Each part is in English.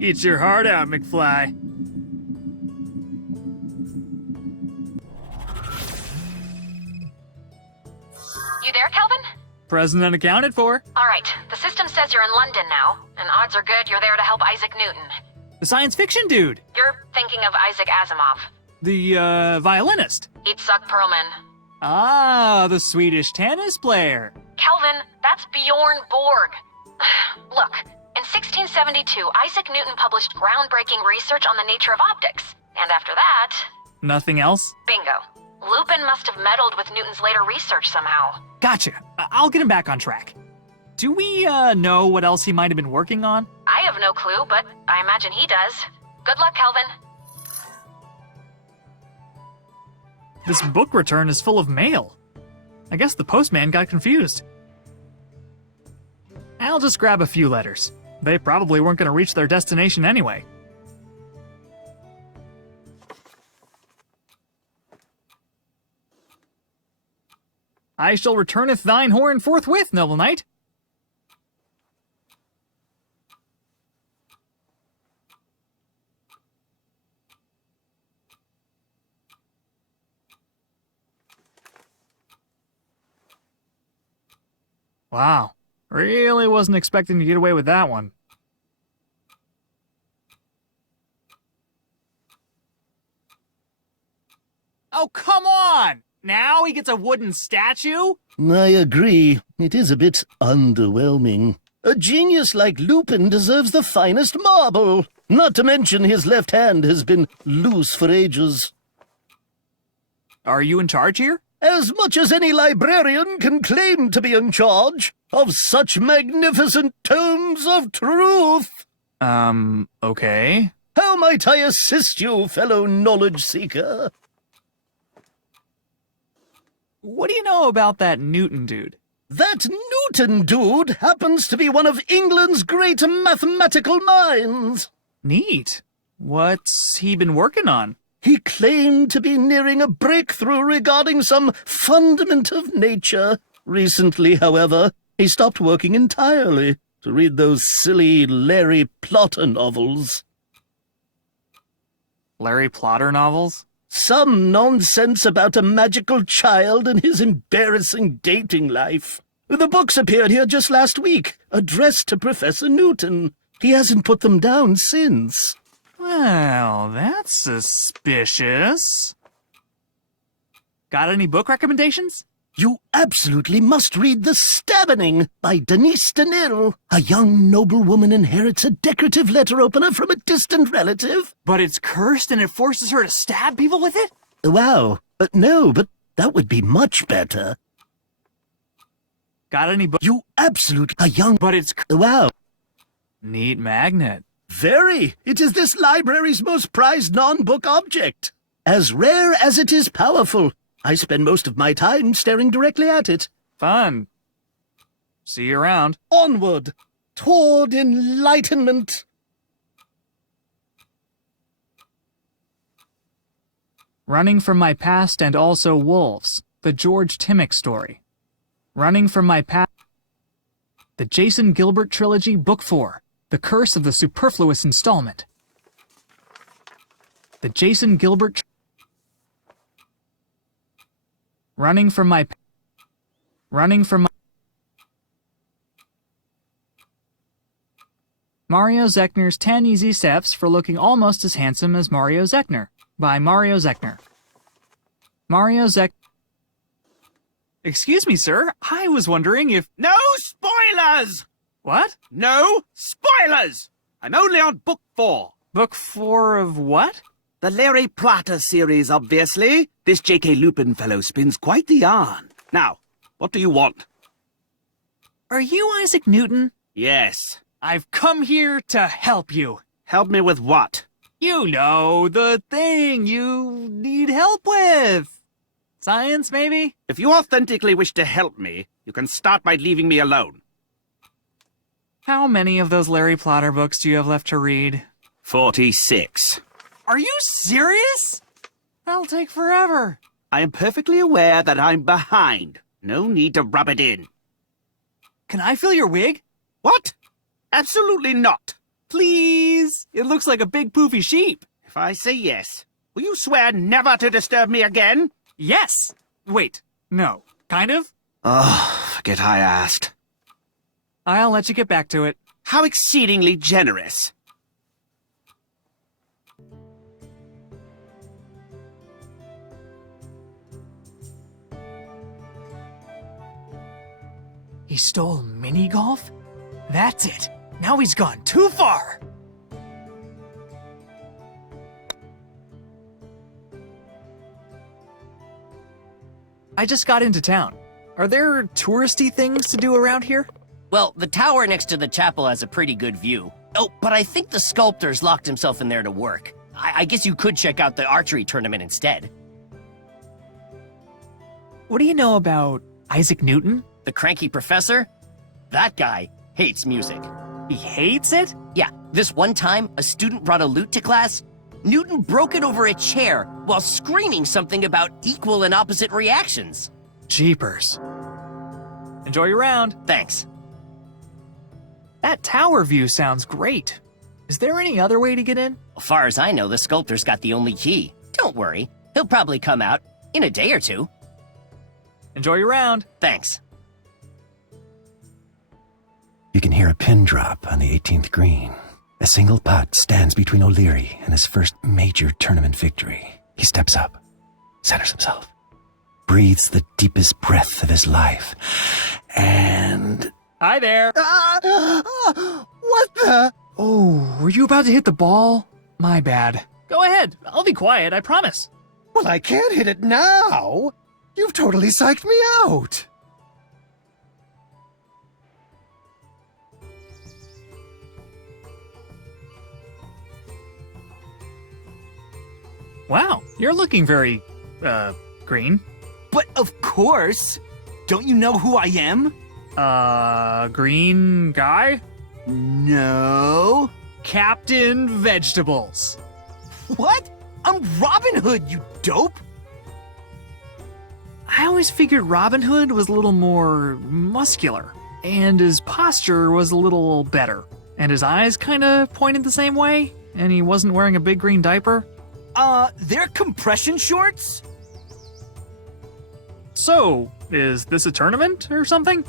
Eat your heart out, McFly. You there, Kelvin? Present and accounted for. All right, the system says you're in London now, and odds are good you're there to help Isaac Newton. The science fiction dude. You're thinking of Isaac Asimov. The, violinist. Itzhak Perlman. Ah, the Swedish tennis player. Kelvin, that's Bjorn Borg. Look, in 1672, Isaac Newton published groundbreaking research on the nature of optics. And after that... Nothing else? Bingo. Lupin must have meddled with Newton's later research somehow. Gotcha. I'll get him back on track. Do we, know what else he might have been working on? I have no clue, but I imagine he does. Good luck, Kelvin. This book return is full of mail. I guess the postman got confused. I'll just grab a few letters. They probably weren't going to reach their destination anyway. I shall returneth thine horn forthwith, noble knight. Wow, really wasn't expecting to get away with that one. Oh, come on! Now he gets a wooden statue? I agree. It is a bit underwhelming. A genius like Lupin deserves the finest marble. Not to mention his left hand has been loose for ages. Are you in charge here? As much as any librarian can claim to be in charge of such magnificent tomes of truth. Okay. How might I assist you, fellow knowledge seeker? What do you know about that Newton dude? That Newton dude happens to be one of England's great mathematical minds. Neat. What's he been working on? He claimed to be nearing a breakthrough regarding some fundament of nature. Recently, however, he stopped working entirely to read those silly Larry Plotter novels. Larry Plotter novels? Some nonsense about a magical child and his embarrassing dating life. The books appeared here just last week, addressed to Professor Newton. He hasn't put them down since. Well, that's suspicious. Got any book recommendations? You absolutely must read The Stabbening by Denise Danil. A young noblewoman inherits a decorative letter opener from a distant relative. But it's cursed and it forces her to stab people with it? Wow. No, but that would be much better. Got any book? You absolutely... A young... But it's... Wow. Neat magnet. Very. It is this library's most prized non-book object. As rare as it is powerful. I spend most of my time staring directly at it. Fun. See you around. Onward, toward enlightenment. Running from My Past and Also Wolves, the George Timmick story. Running from My Past. The Jason Gilbert Trilogy, Book 4, The Curse of the Superfluous Installment. The Jason Gilbert... Running from My Mario Zechner's 10 Easy Steps for Looking Almost as Handsome as Mario Zechner, by Mario Zechner. Excuse me, sir. I was wondering if... No spoilers! What? No spoilers! I'm only on book 4. Book 4 of what? The Larry Plotter series, obviously. This J.K. Lupin fellow spins quite the yarn. Now, what do you want? Are you Isaac Newton? Yes. I've come here to help you. Help me with what? You know, the thing you need help with. Science, maybe? If you authentically wish to help me, you can start by leaving me alone. How many of those Larry Plotter books do you have left to read? 46. Are you serious? That'll take forever. I am perfectly aware that I'm behind. No need to rub it in. Can I fill your wig? What? Absolutely not. Please! It looks like a big poofy sheep. If I say yes, will you swear never to disturb me again? Yes! Wait, no. Kind of? Oh, forget I asked. I'll let you get back to it. How exceedingly generous. He stole mini golf? That's it. Now he's gone too far. I just got into town. Are there touristy things to do around here? Well, the tower next to the chapel has a pretty good view. Oh, but I think the sculptor's locked himself in there to work. I guess you could check out the archery tournament instead. What do you know about Isaac Newton? The cranky professor? That guy hates music. He hates it? Yeah, this one time, a student brought a lute to class. Newton broke it over a chair while screaming something about equal and opposite reactions. Jeepers. Enjoy your round. Thanks. That tower view sounds great. Is there any other way to get in? As far as I know, the sculptor's got the only key. Don't worry, he'll probably come out in a day or two. Enjoy your round. Thanks. You can hear a pin drop on the 18th green. A single putt stands between O'Leary and his first major tournament victory. He steps up, centers himself, breathes the deepest breath of his life, and... Hi there. What the? Oh, were you about to hit the ball? My bad. Go ahead. I'll be quiet, I promise. Well, I can't hit it now. You've totally psyched me out. Wow, you're looking very, green. But of course! Don't you know who I am? Green guy? No. Captain Vegetables. What? I'm Robin Hood, you dope! I always figured Robin Hood was a little more muscular, and his posture was a little better, and his eyes kinda pointed the same way, and he wasn't wearing a big green diaper. They're compression shorts? So, is this a tournament or something?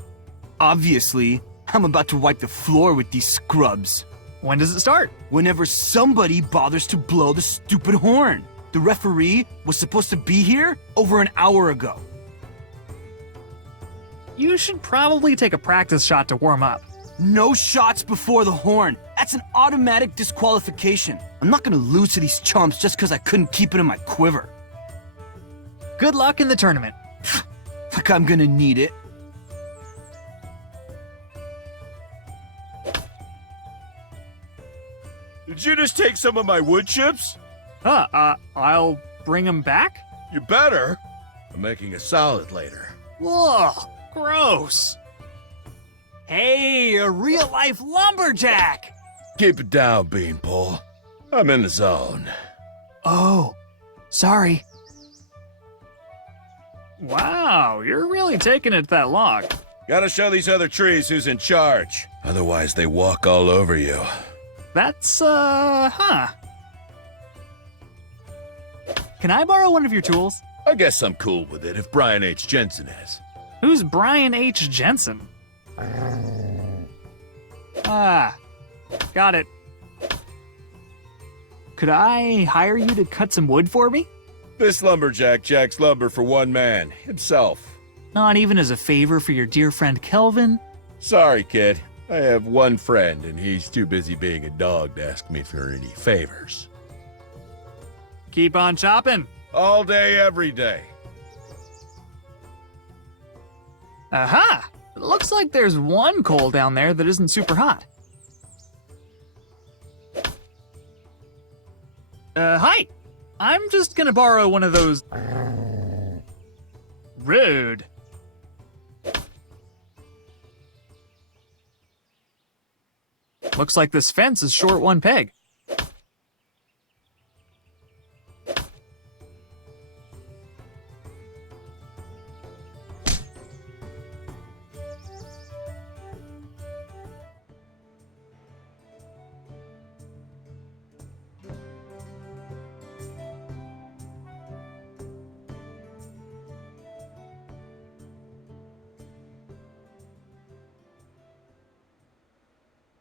Obviously. I'm about to wipe the floor with these scrubs. When does it start? Whenever somebody bothers to blow the stupid horn. The referee was supposed to be here over an hour ago. You should probably take a practice shot to warm up. No shots before the horn. That's an automatic disqualification. I'm not gonna lose to these chumps just because I couldn't keep it in my quiver. Good luck in the tournament. Like I'm gonna need it. Did you just take some of my wood chips? I'll bring them back? You better. I'm making a salad later. Whoa, gross. Hey, a real-life lumberjack! Keep it down, Beanpole. I'm in the zone. Oh, sorry. Wow, you're really taking it that long. Gotta show these other trees who's in charge. Otherwise, they walk all over you. That's, huh. Can I borrow one of your tools? I guess I'm cool with it if Brian H. Jensen is. Who's Brian H. Jensen? Ah, got it. Could I hire you to cut some wood for me? This lumberjack jacks lumber for one man, himself. Not even as a favor for your dear friend Kelvin? Sorry, kid. I have one friend, and he's too busy being a dog to ask me for any favors. Keep on chopping. All day, every day. Aha! It looks like there's one coal down there that isn't super hot. Hi! I'm just gonna borrow one of those... Rude. Looks like this fence is short one peg.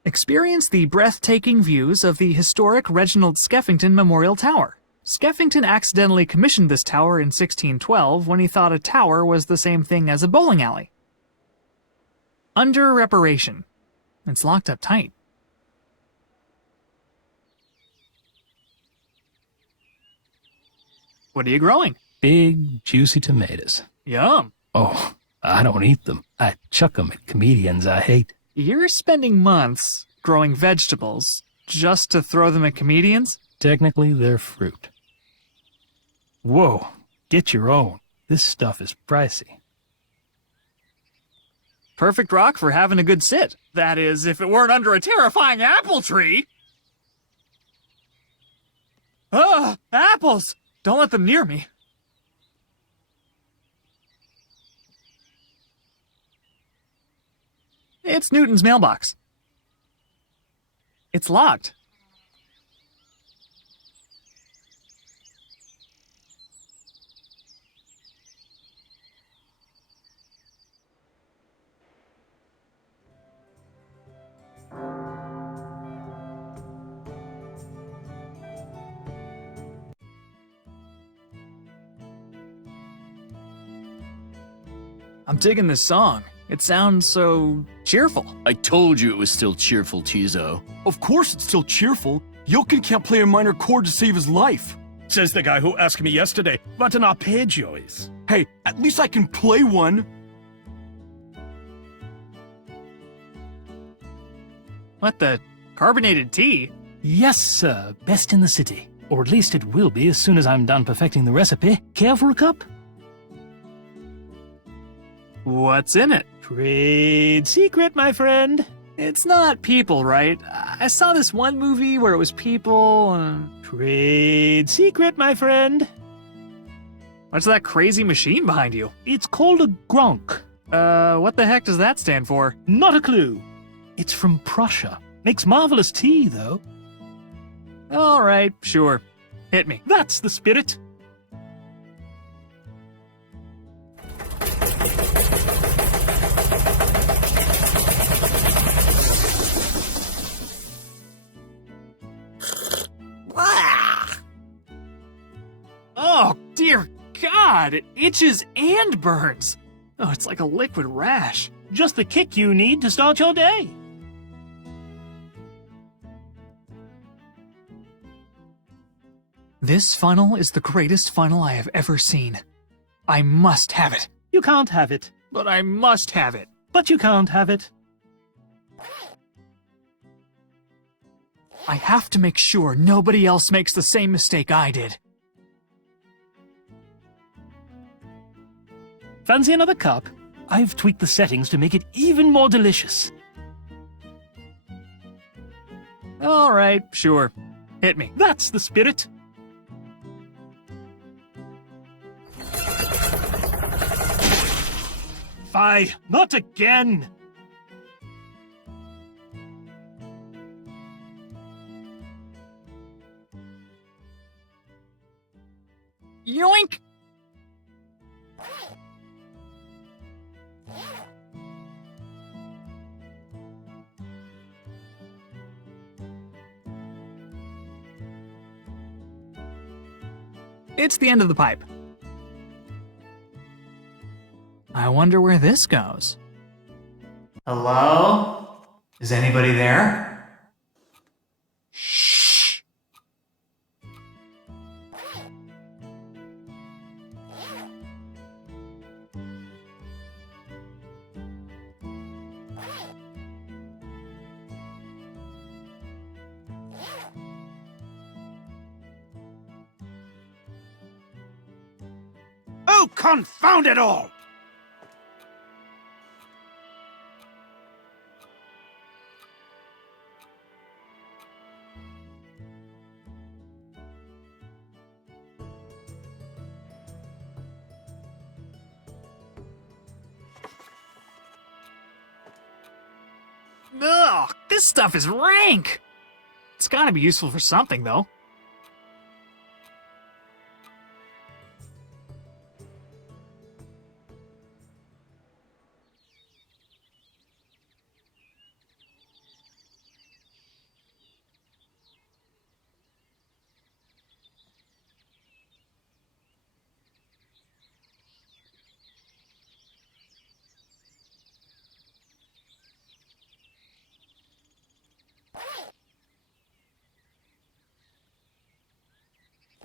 Experience the breathtaking views of the historic Reginald Skeffington Memorial Tower. Skeffington accidentally commissioned this tower in 1612 when he thought a tower was the same thing as a bowling alley. Under reparation. It's locked up tight. What are you growing? Big, juicy tomatoes. Yum. Oh, I don't eat them. I chuck them at comedians I hate. You're spending months growing vegetables just to throw them at comedians? Technically, they're fruit. Whoa, get your own. This stuff is pricey. Perfect rock for having a good sit. That is, if it weren't under a terrifying apple tree. Ugh, apples! Don't let them near me. It's Newton's mailbox. It's locked. I'm digging this song. It sounds so cheerful. I told you it was still cheerful, Tizo. Of course it's still cheerful. Jochen can't play a minor chord to save his life. Says the guy who asked me yesterday what an arpeggio is. Hey, at least I can play one. What the? Carbonated tea? Yes, sir. Best in the city. Or at least it will be as soon as I'm done perfecting the recipe. Care for a cup? What's in it? Trade secret, my friend. It's not people, right? I saw this one movie where it was people. Trade secret, my friend. What's that crazy machine behind you? It's called a Gronk. What the heck does that stand for? Not a clue. It's from Prussia. Makes marvelous tea, though. All right, sure. Hit me. That's the spirit. Oh, dear God! It itches and burns! Oh, it's like a liquid rash. Just the kick you need to start your day. This funnel is the greatest funnel I have ever seen. I must have it. You can't have it. But I must have it. But you can't have it. I have to make sure nobody else makes the same mistake I did. Fancy another cup? I've tweaked the settings to make it even more delicious. All right, sure. Hit me. That's the spirit. Fie, not again! Yoink! It's the end of the pipe. I wonder where this goes. Hello? Is anybody there? Shh. Oh, confound it all! Ugh, this stuff is rank! It's gotta be useful for something, though.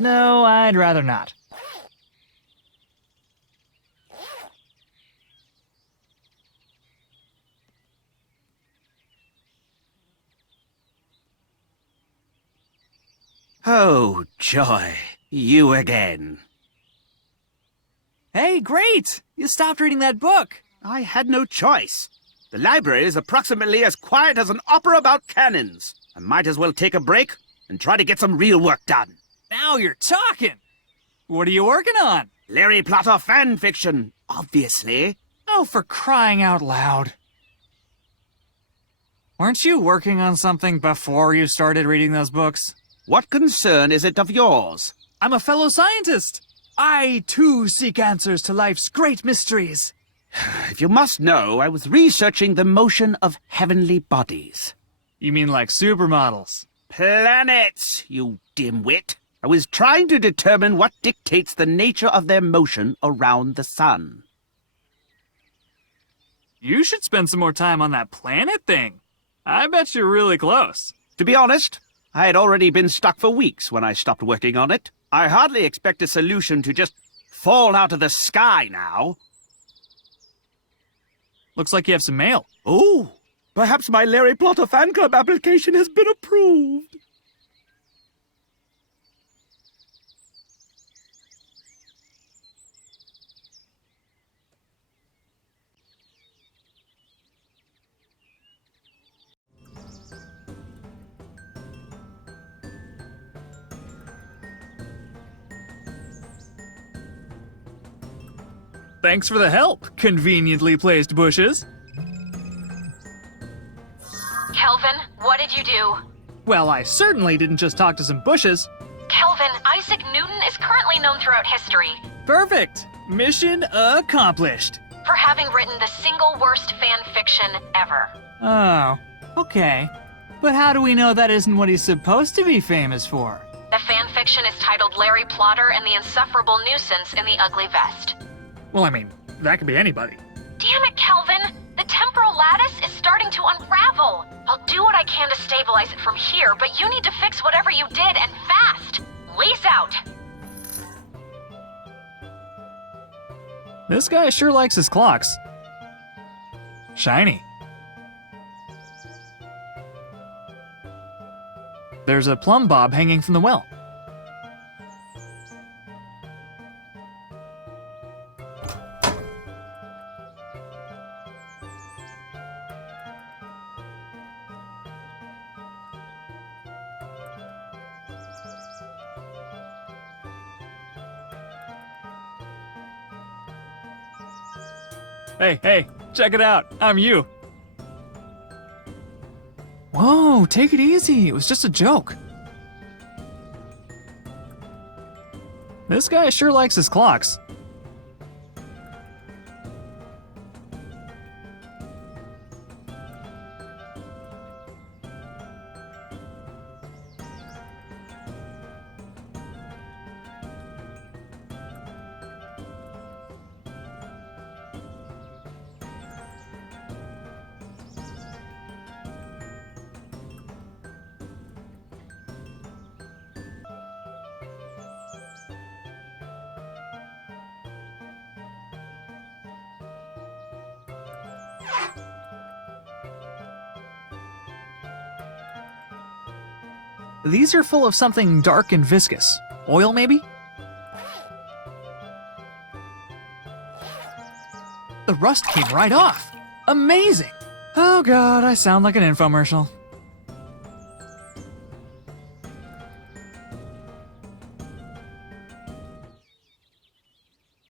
No, I'd rather not. Oh, joy. You again. Hey, great! You stopped reading that book. I had no choice. The library is approximately as quiet as an opera about cannons. I might as well take a break and try to get some real work done. Now you're talking! What are you working on? Larry Plotter fan fiction, obviously. Oh, for crying out loud. Weren't you working on something before you started reading those books? What concern is it of yours? I'm a fellow scientist. I, too, seek answers to life's great mysteries. If you must know, I was researching the motion of heavenly bodies. You mean like supermodels? Planets, you dimwit. I was trying to determine what dictates the nature of their motion around the sun. You should spend some more time on that planet thing. I bet you're really close. To be honest, I had already been stuck for weeks when I stopped working on it. I hardly expect a solution to just fall out of the sky now. Looks like you have some mail. Oh, perhaps my Larry Plotter fan club application has been approved. Thanks for the help, conveniently placed bushes. Kelvin, what did you do? Well, I certainly didn't just talk to some bushes. Kelvin, Isaac Newton is currently known throughout history Perfect. Mission accomplished. for having written the single worst fan fiction ever. Oh, okay. But how do we know that isn't what he's supposed to be famous for? The fan fiction is titled Larry Plotter and the Insufferable Nuisance in the Ugly Vest. Well, I mean, that could be anybody. Damn it, Kelvin! The temporal lattice is starting to unravel. I'll do what I can to stabilize it from here, but you need to fix whatever you did, and fast! Lease out! This guy sure likes his clocks. Shiny. There's a plumb bob hanging from the well. Hey, check it out. I'm you. Whoa, take it easy. It was just a joke. This guy sure likes his clocks. These are full of something dark and viscous. Oil, maybe? The rust came right off. Amazing! Oh god, I sound like an infomercial.